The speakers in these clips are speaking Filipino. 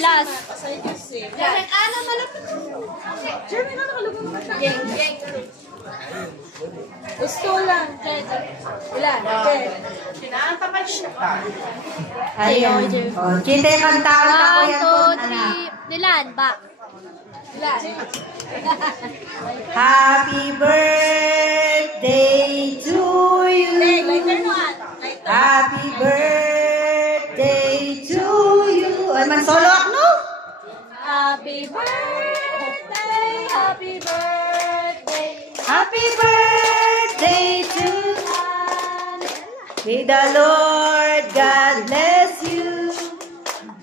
Last. Gusto lang. Ilan? Ayan. Oh, kita kanta-kanta ko yan po, 1, 2, anak. 3. Nilan, ba? Ilan? Happy birthday to you. Happy birthday to you. Ay, man-solo ako, no? Happy birthday, happy birthday. Happy birthday to you. May the Lord God bless you.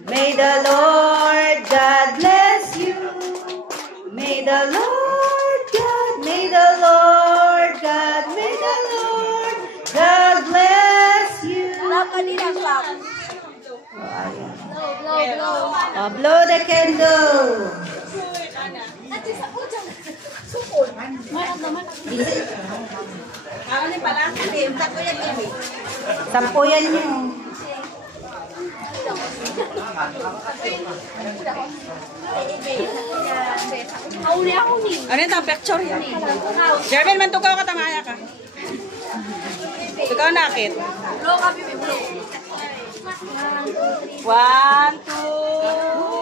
May the Lord God bless you. May the Lord God, may the Lord God, may the Lord God bless you. Clap kanina, clap. Oh, ayan. Blow, blow. Oh, blow the candle. Sampo yan nyo. Hauli ako ni. Ano yung picture yan? Jervin, man tukaw ka, tamaya ka. Tukaw nakit. Blow ka, baby, blow. 1, 2,